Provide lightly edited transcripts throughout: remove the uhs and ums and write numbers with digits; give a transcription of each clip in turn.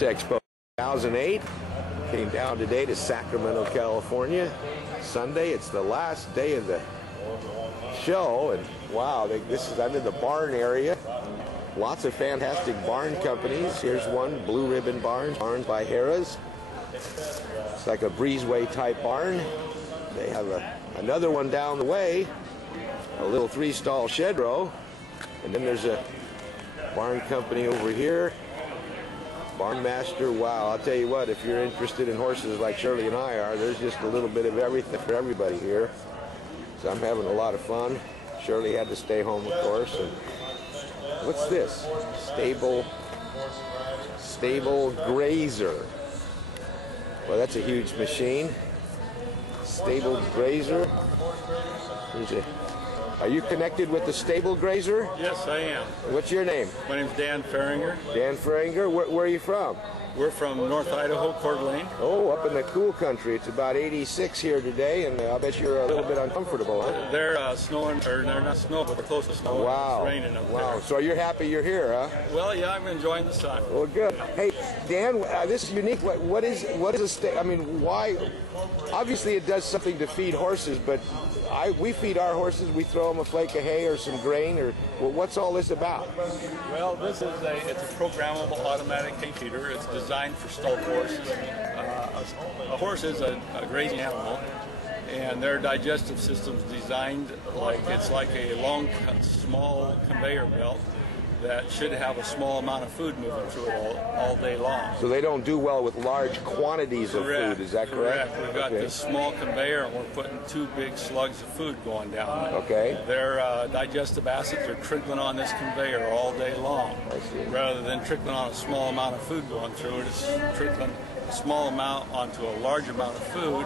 Expo 2008 came down today to Sacramento, California. Sunday, it's the last day of the show, and wow, I'm in the barn area. Lots of fantastic barn companies. Here's one, Blue Ribbon Barns, Barns by Harrah's. It's like a breezeway type barn. They have another one down the way, a little 3-stall shed row, and then there's a barn company over here. Barn Master, wow, I'll tell you what, if you're interested in horses like Shirley and I are, there's just a little bit of everything for everybody here. So I'm having a lot of fun. Shirley had to stay home, of course. And what's this? Stable Grazer. Well, that's a huge machine. Stable Grazer. Are you connected with the Stable Grazer? Yes, I am. What's your name? My name's Dan Ferringer. Dan Ferringer. Where are you from? We're from North Idaho, Coeur d'Alene. Oh, up in the cool country. It's about 86 here today, and I bet you're a little bit uncomfortable, huh? They're snowing, or they're not snowing, but they're close to snow. Wow. It's raining up wow. there. So you're happy you're here, huh? Well, yeah, I'm enjoying the sun. Well, good. Hey, Dan, this is unique. What is I mean, why? Obviously, it does something to feed horses, but we feed our horses. We throw them a flake of hay or some grain, or what's all this about? Well, it's a programmable automatic hay feeder. It's designed for stalled horses. A horse is a grazing animal, and their digestive system's designed like it's like a long, small conveyor belt that should have a small amount of food moving through it all day long. So they don't do well with large quantities of food, is that correct? Correct. We've got this small conveyor, and we're putting 2 big slugs of food going down it. Okay. Their digestive acids are trickling on this conveyor all day long. I see. Rather than trickling on a small amount of food going through it, it's trickling a small amount onto a large amount of food,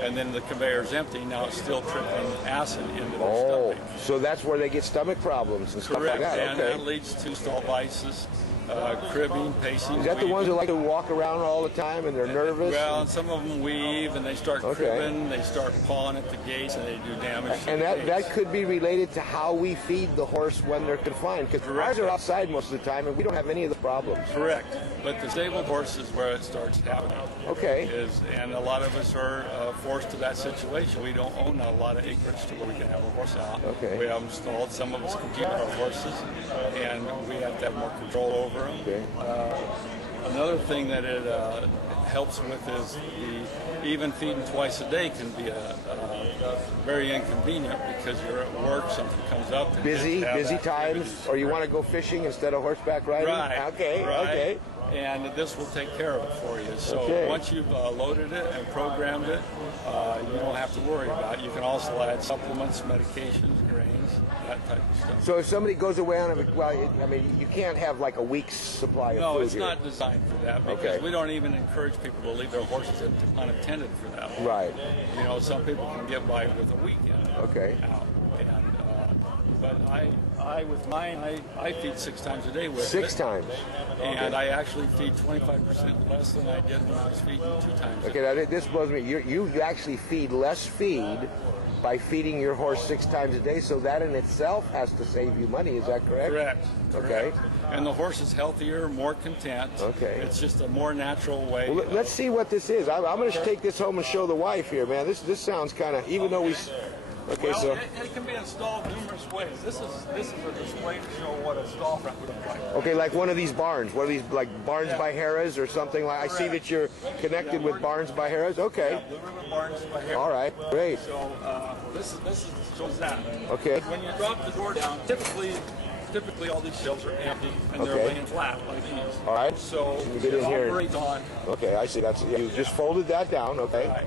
and then the conveyor's empty. Now it's still trickling acid into their stomach. So that's where they get stomach problems and stuff like that. And that leads to stall vices, cribbing, pacing. Is that the ones that like to walk around all the time and they're nervous? Well, and some of them weave and they start cribbing, they start pawing at the gates, and they do damage to and the gates. that could be related to how we feed the horse when they're confined, because ours are outside most of the time and we don't have any of the problems. Correct. But the stable horse is where it starts happening. Okay. And a lot of us are forced to that situation. We don't own a lot of acreage to where we can have a horse out. Okay. We have them stalled. Some of us compete with our horses, and we have to have more control over them. Okay. Another thing that it helps with is even feeding twice a day can be very inconvenient because you're at work, something comes up. Busy times, or you want to go fishing instead of horseback riding? Right. Okay, right. okay. And this will take care of it for you. So once you've loaded it and programmed it, you don't have to worry about it. You can also add supplements, medications, grains, that type of stuff. So if somebody goes away on I mean, you can't have like a week's supply of food. No, it's here. not designed for that, because we don't even encourage people to leave their horses unattended for that. Right. You know, some people can get by with a weekend out. But I with mine, I feed 6 times a day with 6 times? And I actually feed 25% less than I did when I was feeding 2 times a day. Okay, now this blows me. You actually feed less feed by feeding your horse 6 times a day, so that in itself has to save you money. Is that correct? Correct. Okay. And the horse is healthier, more content. Okay. It's just a more natural way. Well, let's see what this is. I'm going to take this home and show the wife here, man. This sounds kind of, even though we... Okay, well, so it can be installed numerous ways. This is a display to show what a stall front would look like. Okay, like one of these barns, like Barns by Harrah's or something like. I see that you're connected with Barns by Harrah's. Okay. Yeah, Blue Ribbon Barns by Harrah's. All right, great. So this shows that. Okay. When you drop the door down, typically all these shelves are empty and they're laying flat like these. All right. So you get in here. Operates on. Okay, I see. You just folded that down. Okay. Right.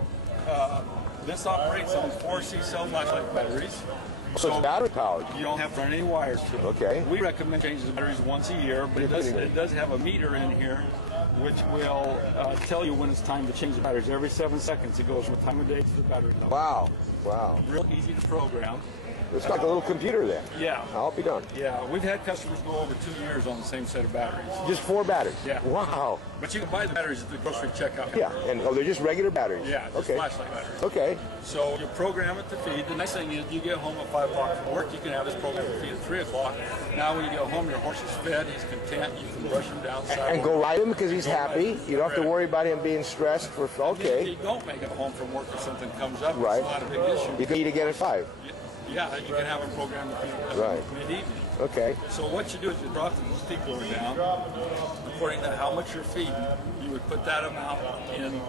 This operates on 4C cell flashlight batteries. So it's battery powered. You don't have to run any wires to it. Okay. We recommend changing the batteries once a year, but it does have a meter in here which will tell you when it's time to change the batteries. Every 7 seconds it goes from the time of day to the battery level. Wow. Wow. Real easy to program. It's like a little computer then. Yeah. I'll be done. Yeah, we've had customers go over 2 years on the same set of batteries. Just 4 batteries? Yeah. Wow. But you can buy the batteries at the grocery checkout. Yeah, and they're just regular batteries? Yeah, just flashlight batteries. Okay. So you program it to feed. The nice thing is you get home at 5 o'clock from work, you can have this program to feed at 3 o'clock. Now when you get home, your horse is fed, he's content, you can brush him down. And go ride him because he's happy. You don't have to worry about him being stressed. If you don't make it home from work or something comes up, right. It's not a big issue. You can eat again at 5. Yeah, you can have him programmed to feed mid-evening. Okay. So what you do is you drop the feed blower down. According to how much you're feeding, you would put that amount in.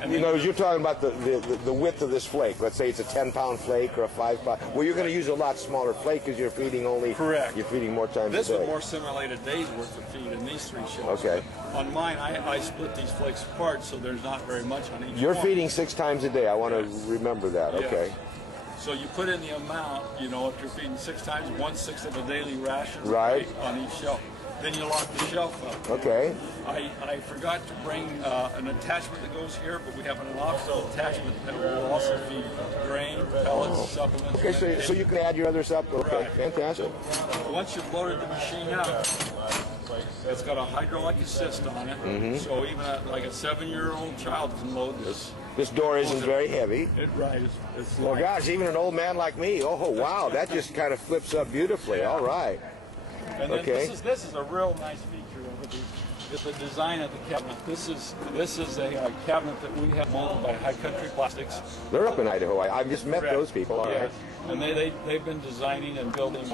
And you know, you're talking about the width of this flake. Let's say it's a 10-pound flake or a 5-pound. Well, you're going to use a lot smaller flake because you're feeding only. Correct. You're feeding more times a day. This would more simulate a day's worth of feed in these 3 shells. Okay. But on mine, I split these flakes apart, so there's not very much on each. You're one. feeding 6 times a day. I want to remember that. Yes. Okay. So you put in the amount. You know, if you're feeding 6 times, 1/6 of a daily ration. Right. On each shelf. Then you lock the shelf up. Okay. I forgot to bring an attachment that goes here, but we have an optional attachment that will also feed grain, pellets, supplements. Okay, so you can add your other stuff. Okay, right. Fantastic. Once you've loaded the machine up, it's got a hydraulic assist on it, so even like a 7-year-old child can load this. This door isn't very heavy. It's well, gosh, even an old man like me. Oh, wow, that just kind of flips up beautifully. Yeah. All right. And then this is a real nice feature of it. Is the design of the cabinet. This is a cabinet that we have molded by High Country Plastics. They're up in Idaho. I've just met those people. All right. And they've been designing and building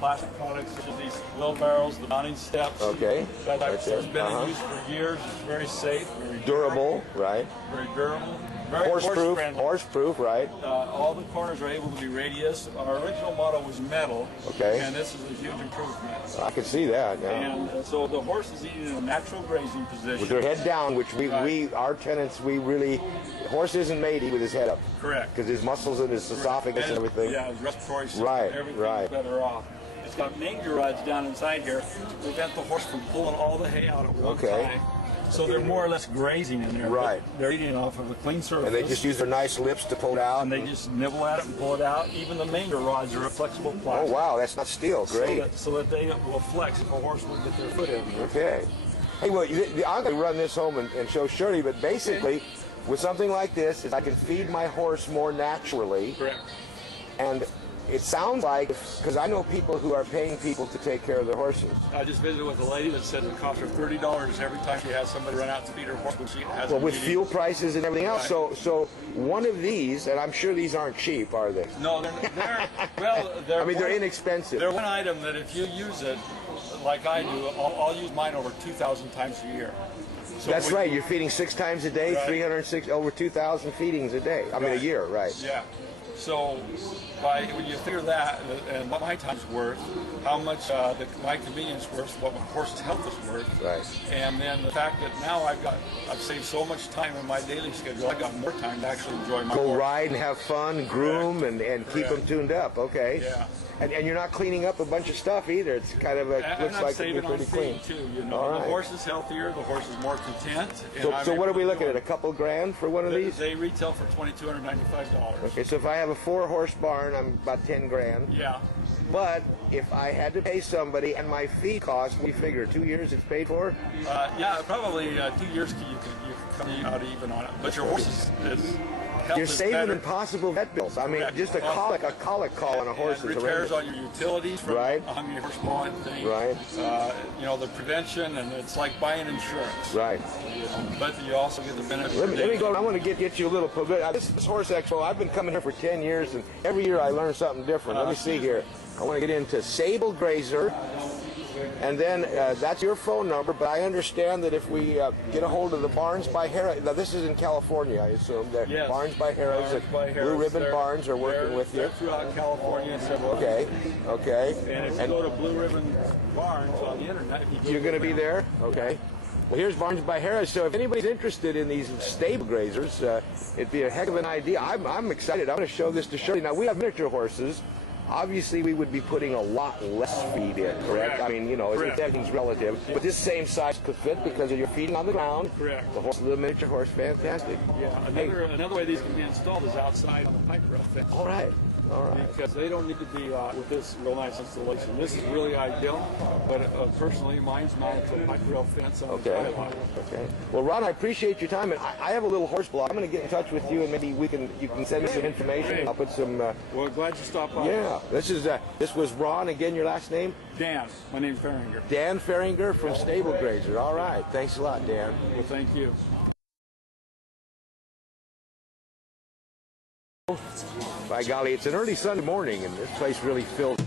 plastic products such as these wheelbarrows, the mounting steps. Okay. That type of stuff has been in use for years. It's very safe, very durable, right? Very durable. Very horse-proof, right? All the corners are able to be radius. Our original model was metal, and this is a huge improvement. I can see that. Yeah. And so the horse is eating in a natural grazing position. With their head down, which our tenants, horse isn't made with his head up. Correct. Because his muscles and his esophagus and everything. Yeah, his respiratory system, everything's better off. It's got manger rods down inside here to prevent the horse from pulling all the hay out at one time. So they're more or less grazing in there. Right. They're eating off of a clean surface. And they just use their nice lips to pull it out. And they just nibble at it and pull it out. Even the manger rods are a flexible plastic. Oh, wow, that's not steel. Great. So that they will flex if a horse will get their foot in there. Okay. Hey, well, I'm going to run this home and show Shirley, but basically, with something like this, is I can feed my horse more naturally. Correct. And it sounds like, because I know people who are paying people to take care of their horses. I just visited with a lady that said it costs her $30 every time she has somebody run out to feed her horse when she has. Well, with fuel prices and everything else, so one of these, and I'm sure these aren't cheap, are they? No, they're I mean, they're inexpensive. They're one item that if you use it, like I do, I'll use mine over 2,000 times a year. So that's right. You're feeding 6 times a day, 306 over 2,000 feedings a day. I mean, a year, right? Yeah. So when you figure that and what my time's worth, how much my convenience worth, what my horse's health is worth, right? And then the fact that now I've saved so much time in my daily schedule, I've got more time to actually enjoy my horse. Go ride and have fun, groom, and keep them tuned up. Okay. Yeah. And you're not cleaning up a bunch of stuff either. It's kind of looks like it'd be pretty clean. Too, you know, the horse is healthier, the horse is more content. So what are we looking at? A couple grand for one of these? They retail for $2,295. Okay, so if I have a 4-horse barn, I'm about 10 grand. Yeah. But if I had to pay somebody and my fee cost, we figure 2 years it's paid for? Yeah, probably 2 years you can come out even on it. But your horse is you're saving impossible vet bills. I mean, just a colic call on a horse is repairs on your utilities from a hungry horse blowing thing. Right. You know, the prevention, and it's like buying insurance. Right. But you also get the benefit. Let me go. I want to get you a little. This Horse Expo, I've been coming here for 10 years, and every year I learn something different. Let me see here. I want to get into Sable Grazer. And then that's your phone number, but I understand that if we get a hold of the Barns by Harris, now this is in California, I assume. Yes. Barns by Harris, Blue Ribbon Barns are working with you. They're throughout California. Okay. And if you go to Blue Ribbon Barns on the internet, you're going to be there? Okay. Well, here's Barns by Harris, so if anybody's interested in these stable grazers, it'd be a heck of an idea. I'm excited. I'm going to show this to Shirley. Now, we have miniature horses. Obviously, we would be putting a lot less feed in, correct? I mean, you know, everything's relative. But this same size could fit because you're feeding on the ground. Correct. The miniature horse, fantastic. Yeah. Another way these can be installed is outside on the pipe rail fence. All right. All right. Because they don't need to be with this real nice installation. This is really ideal, but personally, mine's mounted to a pipe rail fence on the dry lot. Okay. Well, Ron, I appreciate your time, and I have a little horse blog. I'm going to get in touch with you, and maybe you can send me some information. Great. I'll put some. Well, glad you stopped by. Yeah. This was Ron. Again, your last name? Dan. My name's Faringer. Dan Faringer from Stable Grazer. All right. Thanks a lot, Dan. Well, thank you. By golly, it's an early Sunday morning, and this place really fills.